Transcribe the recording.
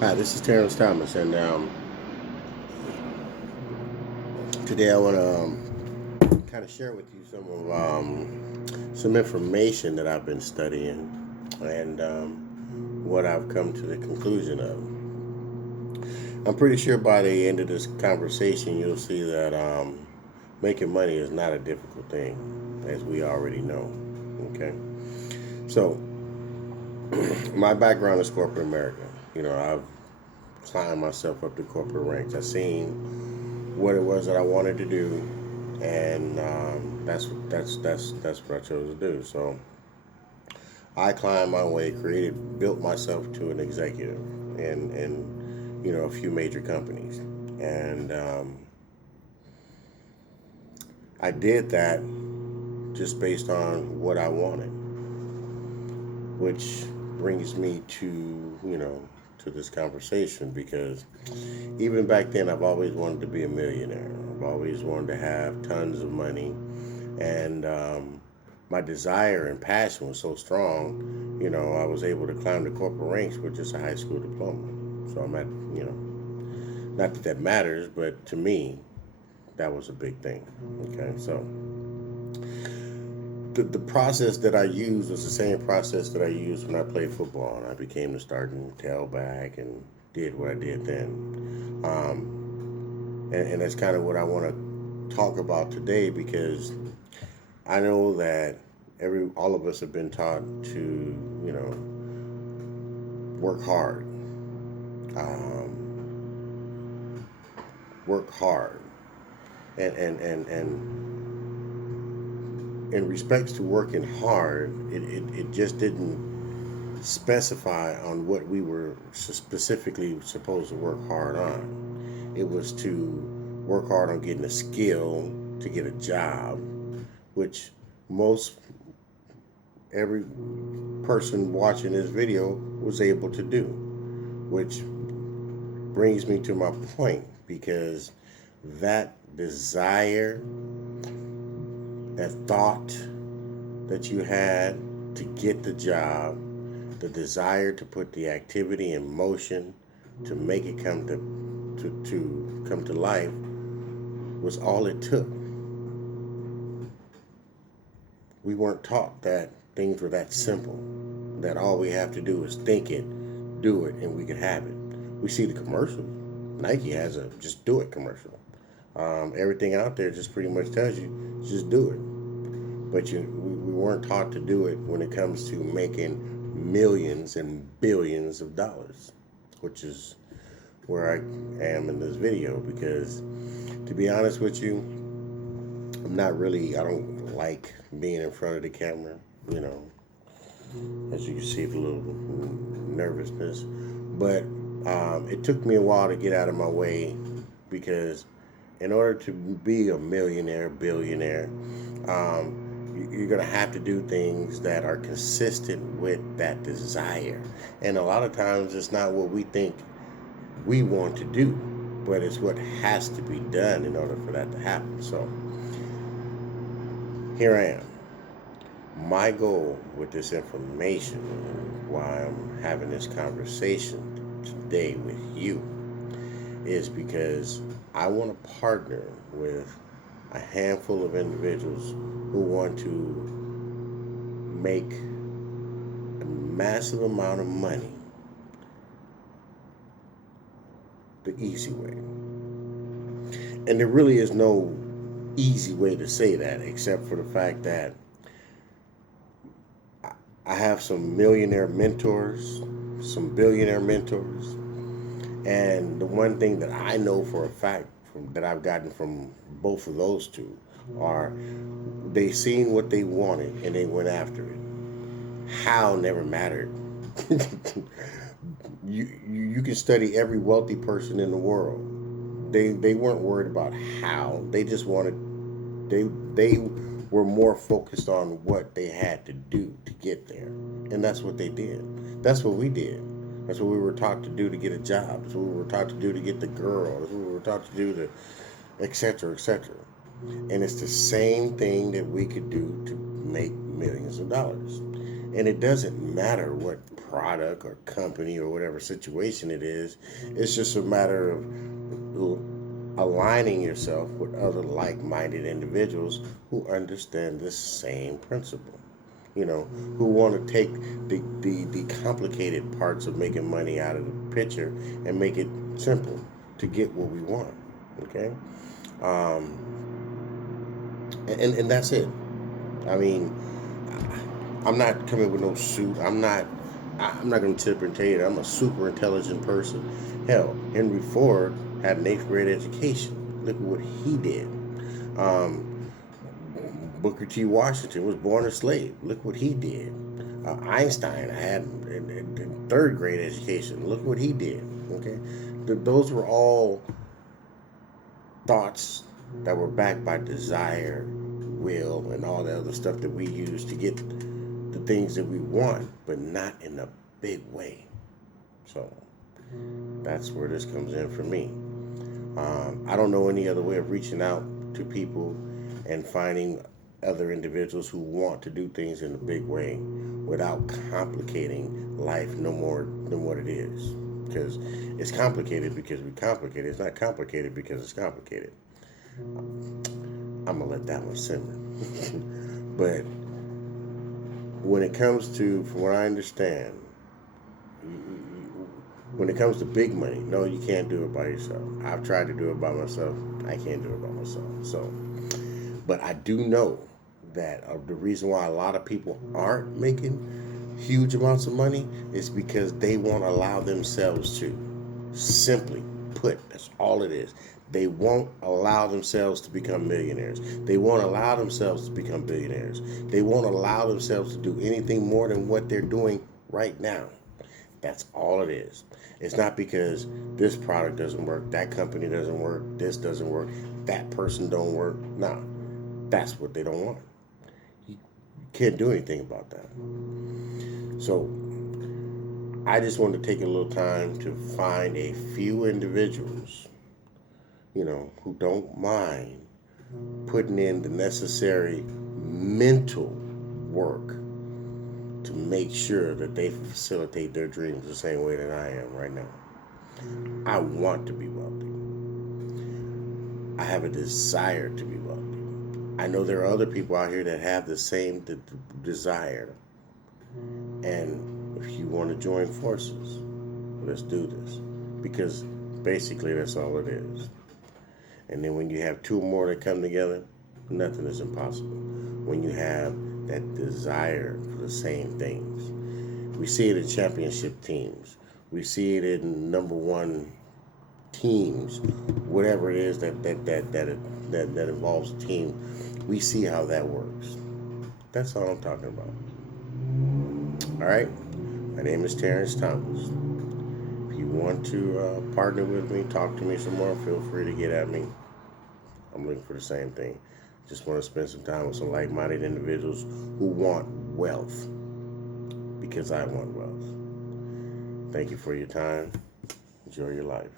Hi, this is Terrence Thomas, and today I want to kind of share with you some information that I've been studying and what I've come to the conclusion of. I'm pretty sure by the end of this conversation, you'll see that making money is not a difficult thing, as we already know. Okay, so my background is corporate America. I've climbed myself up the corporate ranks. I've seen what it was that I wanted to do, and that's what I chose to do. So I climbed my way, built myself to an executive in a few major companies, and I did that just based on what I wanted, which brings me to to this conversation because even back then I've always wanted to be a millionaire. I've always wanted to have tons of money, and my desire and passion was so strong. I was able to climb the corporate ranks with just a high school diploma. So I'm at, not that that matters, but to me, that was a big thing. Okay, so the process that I used was the same process that I used when I played football, and I became the starting tailback and did what I did then. And that's kind of what I want to talk about today because I know that all of us have been taught to work hard, um, work hard, and in respects to working hard, it just didn't specify on what we were specifically supposed to work hard on. It was to work hard on getting a skill to get a job, which most every person watching this video was able to do, which brings me to my point because that desire, that thought that you had to get the job, the desire to put the activity in motion to make it to come to life was all it took. We weren't taught that things were that simple, that all we have to do is think it, do it, and we can have it. We see the commercials. Nike has a just do it commercial. Everything out there just pretty much tells you just do it. But we weren't taught to do it when it comes to making millions and billions of dollars, which is where I am in this video. Because to be honest with you, I don't like being in front of the camera, you know, as you can see, the little nervousness. But it took me a while to get out of my way because in order to be a millionaire, billionaire, you're going to have to do things that are consistent with that desire. And a lot of times it's not what we think we want to do, but it's what has to be done in order for that to happen. So here I am. My goal with this information, why I'm having this conversation today with you, is because I want to partner with a handful of individuals who want to make a massive amount of money the easy way. And there really is no easy way to say that, except for the fact that I have some millionaire mentors, some billionaire mentors, and the one thing that I know for a fact that I've gotten from both of those two are they seen what they wanted and they went after it. How never mattered. You can study every wealthy person in the world. They weren't worried about how. They just wanted they were more focused on what they had to do to get there, and that's what they did. That's what we did. That's what we were taught to do to get a job. That's what we were taught to do to get the girl. That's what we were taught to do to etc. etc. And it's the same thing that we could do to make millions of dollars. And it doesn't matter what product or company or whatever situation it is. It's just a matter of aligning yourself with other like-minded individuals who understand this same principle. Who want to take the complicated parts of making money out of the picture and make it simple to get what we want. Okay. And that's it. I mean, I'm not coming with no suit. I'm not going to tip and tell you I'm a super intelligent person. Hell, Henry Ford had an eighth grade education. Look at what he did. Um, Booker T. Washington was born a slave. Look what he did. Einstein had a third grade education. Look what he did. Okay, those were all thoughts that were backed by desire, will, and all the other stuff that we use to get the things that we want, but not in a big way. So that's where this comes in for me. I don't know any other way of reaching out to people and finding other individuals who want to do things in a big way without complicating life no more than what it is. Because it's complicated because we complicate it. It's not complicated because it's complicated. I'm gonna let that one simmer. But when it comes to, from what I understand, when it comes to big money, no, you can't do it by yourself. I've tried to do it by myself. I can't do it by myself. So, but I do know that the reason why a lot of people aren't making huge amounts of money is because they won't allow themselves to. Simply put, that's all it is. They won't allow themselves to become millionaires. They won't allow themselves to become billionaires. They won't allow themselves to do anything more than what they're doing right now. That's all it is. It's not because this product doesn't work, that company doesn't work, this doesn't work, that person don't work. No, that's what they don't want. You can't do anything about that. So I just wanted to take a little time to find a few individuals, who don't mind putting in the necessary mental work to make sure that they facilitate their dreams the same way that I am right now. I want to be wealthy. I have a desire to be wealthy. I know there are other people out here that have the same desire. And if you want to join forces, let's do this. Because basically that's all it is. And then when you have two or more that come together, nothing is impossible. When you have that desire for the same things. We see it in championship teams. We see it in number one teams, whatever it is that involves a team. We see how that works. That's all I'm talking about. All right. My name is Terrence Thomas. If you want to partner with me, talk to me some more, feel free to get at me. I'm looking for the same thing. Just want to spend some time with some like-minded individuals who want wealth because I want wealth. Thank you for your time. Enjoy your life.